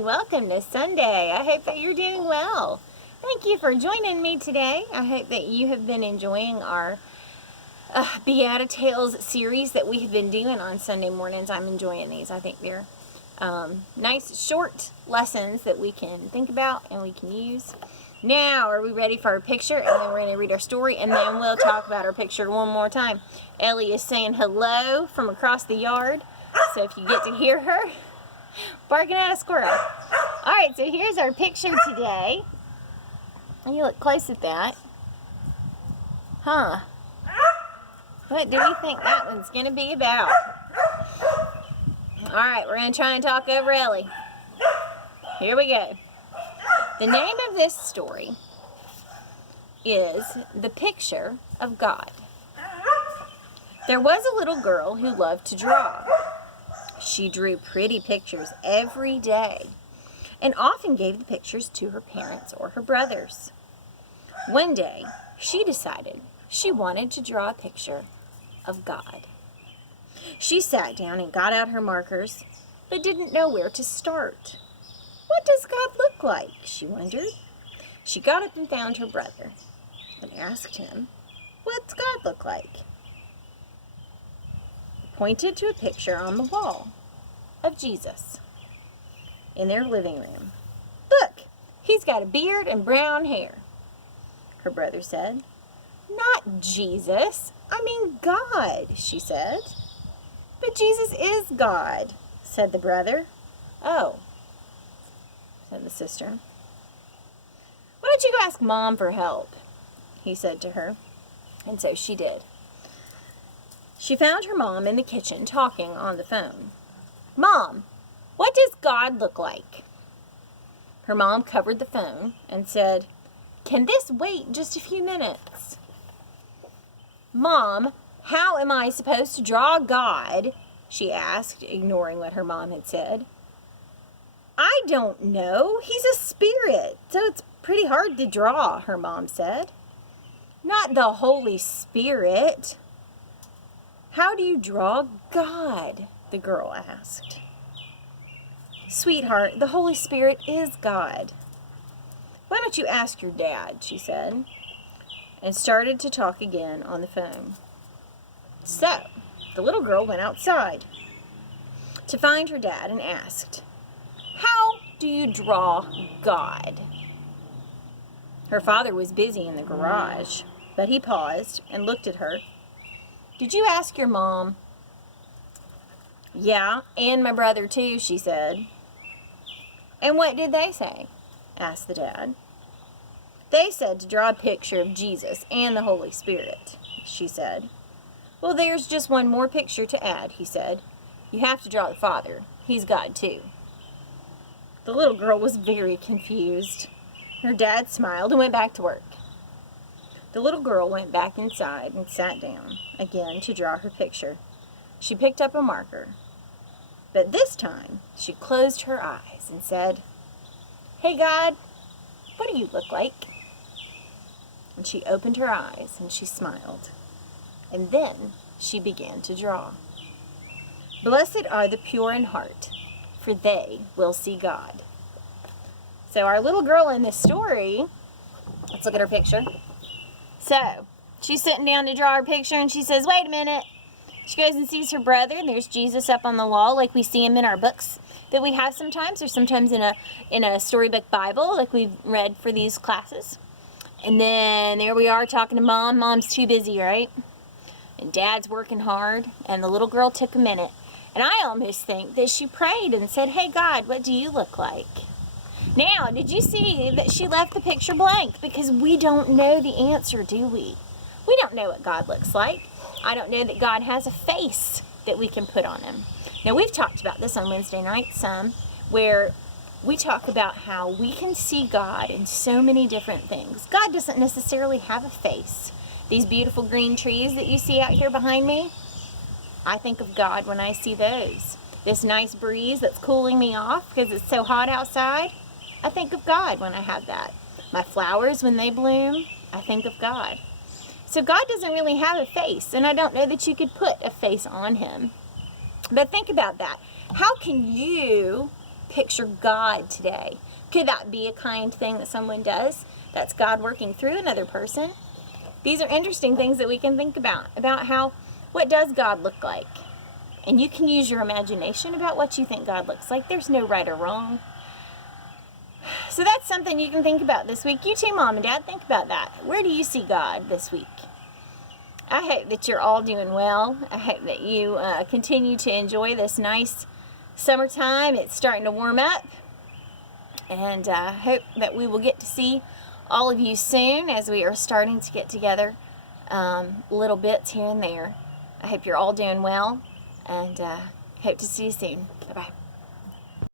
and welcome to Sunday. I hope that you're doing well. Thank you for joining me today. I hope that you have been enjoying our Beata Tales series that we have been doing on Sunday mornings. I'm enjoying these. I think they're nice short lessons that we can think about and we can use. Now, are we ready for our picture? And then we're going to read our story, and then we'll talk about our picture one more time. Ellie is saying hello from across the yard, so if you get to hear her barking at a squirrel. Alright, so here's our picture today. You look close at that. Huh. What do we think that one's going to be about? Alright, we're going to try and talk over Ellie. Here we go. The name of this story is The Picture of God. There was a little girl who loved to draw. She drew pretty pictures every day and often gave the pictures to her parents or her brothers. One day, she decided she wanted to draw a picture of God. She sat down and got out her markers, but didn't know where to start. What does God look like? She wondered. She got up and found her brother and asked him, "What's God look like?" Pointed to a picture on the wall of Jesus in their living room. "Look, he's got a beard and brown hair," her brother said. "Not Jesus, I mean God," she said. "But Jesus is God," said the brother. "Oh," said the sister. "Why don't you go ask Mom for help?" he said to her. And so she did. She found her mom in the kitchen talking on the phone. "Mom, what does God look like?" Her mom covered the phone and said, "Can this wait just a few minutes?" "Mom, how am I supposed to draw God?" she asked, ignoring what her mom had said. "I don't know. He's a spirit, so it's pretty hard to draw," her mom said. "Not the Holy Spirit." "How do you draw God?" the girl asked. "Sweetheart, the Holy Spirit is God." "Why don't you ask your dad?" she said, and started to talk again on the phone. So, the little girl went outside to find her dad and asked, "How do you draw God?" Her father was busy in the garage, but he paused and looked at her. "Did you ask your mom?" "Yeah, and my brother too," she said. "And what did they say?" asked the dad. "They said to draw a picture of Jesus and the Holy Spirit," she said. "Well, there's just one more picture to add," he said. "You have to draw the Father. He's God too." The little girl was very confused. Her dad smiled and went back to work. The little girl went back inside and sat down again to draw her picture. She picked up a marker, but this time she closed her eyes and said, "Hey God, what do you look like?" And she opened her eyes and she smiled. And then she began to draw. "Blessed are the pure in heart, for they will see God." So our little girl in this story, let's look at her picture. So, she's sitting down to draw her picture and she says, "Wait a minute." She goes and sees her brother, and there's Jesus up on the wall like we see him in our books that we have sometimes, or sometimes in a storybook Bible like we've read for these classes. And then there we are talking to Mom. Mom's too busy, right? And Dad's working hard, and the little girl took a minute. And I almost think that she prayed and said, "Hey God, what do you look like?" Now, did you see that she left the picture blank? Because we don't know the answer, do we? We don't know what God looks like. I don't know that God has a face that we can put on him. Now, we've talked about this on Wednesday night some, where we talk about how we can see God in so many different things. God doesn't necessarily have a face. These beautiful green trees that you see out here behind me, I think of God when I see those. This nice breeze that's cooling me off because it's so hot outside, I think of God when I have that. My flowers, when they bloom, I think of God. So God doesn't really have a face, and I don't know that you could put a face on him. But think about that. How can you picture God today? Could that be a kind thing that someone does? That's God working through another person. These are interesting things that we can think about how, what does God look like? And you can use your imagination about what you think God looks like. There's no right or wrong. So that's something you can think about this week. You too, Mom and Dad, think about that. Where do you see God this week? I hope that you're all doing well. I hope that you continue to enjoy this nice summertime. It's starting to warm up. And I hope that we will get to see all of you soon as we are starting to get together little bits here and there. I hope you're all doing well, and hope to see you soon. Bye-bye.